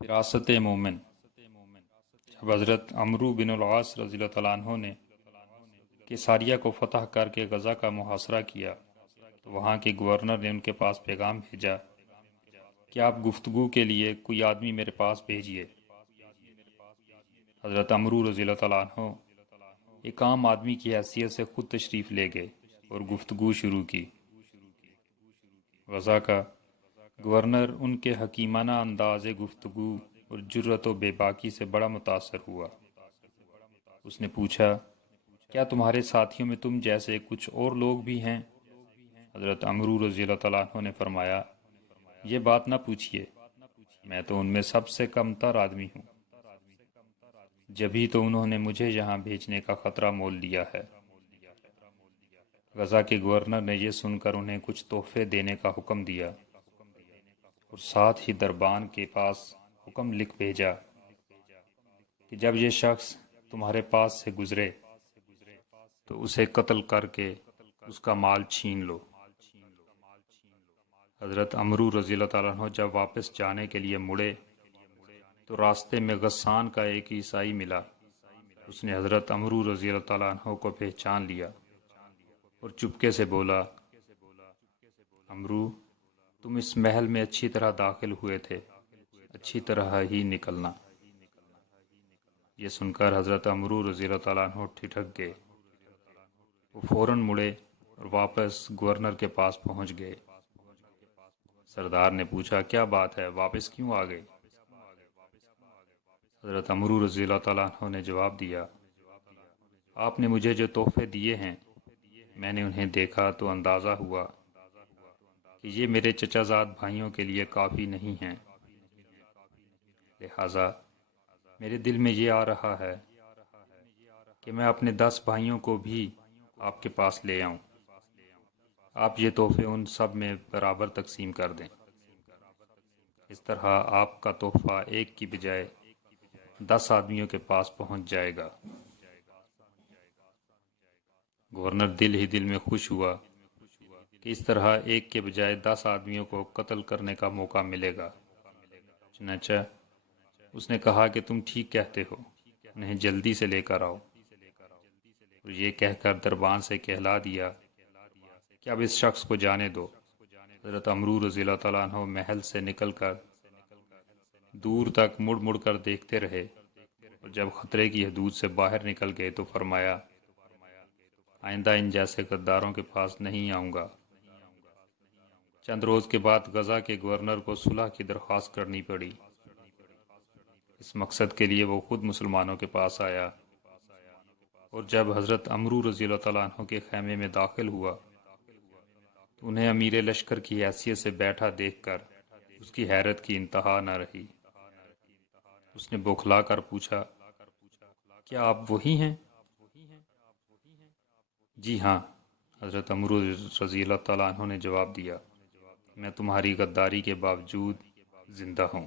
فراست مومن۔ جب حضرت عمرو بن العاص رضی اللہ تعالیٰ عنہ نے کیساریہ کو فتح کر کے غزہ کا محاصرہ کیا تو وہاں کے گورنر نے ان کے پاس پیغام بھیجا کہ آپ گفتگو کے لیے کوئی آدمی میرے پاس بھیجیے۔ حضرت عمرو رضی اللہ تعالیٰ عنہ ایک عام آدمی کی حیثیت سے خود تشریف لے گئے اور گفتگو شروع کی۔ غزہ کا گورنر ان کے حکیمانہ انداز گفتگو اور جرأت و بے باکی سے بڑا متاثر ہوا۔ اس نے پوچھا، کیا تمہارے ساتھیوں میں تم جیسے کچھ اور لوگ بھی ہیں؟ حضرت عمرو رضی اللہ تعالیٰ عنہ نے فرمایا، یہ بات نہ پوچھیے، میں تو ان میں سب سے کم تر آدمی ہوں، جبھی تو انہوں نے مجھے یہاں بھیجنے کا خطرہ مول لیا ہے۔ غزہ کے گورنر نے یہ سن کر انہیں کچھ تحفے دینے کا حکم دیا اور ساتھ ہی دربان کے پاس حکم لکھ بھیجا کہ جب یہ شخص تمہارے پاس سے گزرے تو اسے قتل کر کے اس کا مال چھین لو۔ حضرت عمرو رضی اللہ تعالیٰ عنہ جب واپس جانے کے لیے مڑے تو راستے میں غسان کا ایک عیسائی ملا۔ اس نے حضرت عمرو رضی اللہ تعالیٰ عنہ کو پہچان لیا اور چپکے سے بولا، عمرو، تم اس محل میں اچھی طرح داخل ہوئے تھے، اچھی طرح ہی نکلنا۔ یہ سن کر حضرت عمرو رضی اللہ تعالیٰ عنہ ٹھٹک گئے۔ وہ فوراً مڑے اور واپس گورنر کے پاس پہنچ گئے۔ سردار نے پوچھا، کیا بات ہے، واپس کیوں آ گئے؟ حضرت عمرو رضی اللہ تعالیٰ عنہ نے جواب دیا، آپ نے مجھے جو تحفے دیے ہیں میں نے انہیں دیکھا تو اندازہ ہوا کہ یہ میرے چچا زاد بھائیوں کے لیے کافی نہیں ہیں، لہٰذا میرے دل میں یہ آ رہا ہے کہ میں اپنے 10 بھائیوں کو بھی آپ کے پاس لے آؤں، آپ یہ تحفے ان سب میں برابر تقسیم کر دیں، اس طرح آپ کا تحفہ ایک کی بجائے 10 آدمیوں کے پاس پہنچ جائے گا۔ گورنر دل ہی دل میں خوش ہوا کہ اس طرح ایک کے بجائے 10 آدمیوں کو قتل کرنے کا موقع ملے گا۔ چنانچہ اس نے کہا کہ تم ٹھیک کہتے ہو، انہیں جلدی سے لے کر آؤ، اور یہ کہہ کر دربان سے کہلا دیا کہ اب اس شخص کو جانے دو۔ حضرت عمرو رضی اللہ تعالیٰ عنہ محل سے نکل کر دور تک مڑ مڑ کر دیکھتے رہے، اور جب خطرے کی حدود سے باہر نکل گئے تو فرمایا، آئندہ ان جیسے غداروں کے پاس نہیں آؤں گا۔ چند روز کے بعد غزہ کے گورنر کو صلح کی درخواست کرنی پڑی۔ اس مقصد کے لیے وہ خود مسلمانوں کے پاس آیا، اور جب حضرت عمرو رضی اللہ تعالیٰ عنہ کے خیمے میں داخل ہوا تو انہیں امیر لشکر کی حیثیت سے بیٹھا دیکھ کر اس کی حیرت کی انتہا نہ رہی۔ اس نے بوکھلا کر پوچھا، کیا آپ وہی ہیں؟ جی ہاں، حضرت عمرو رضی اللہ تعالیٰ عنہ نے جواب دیا، میں تمہاری غداری کے باوجود زندہ ہوں۔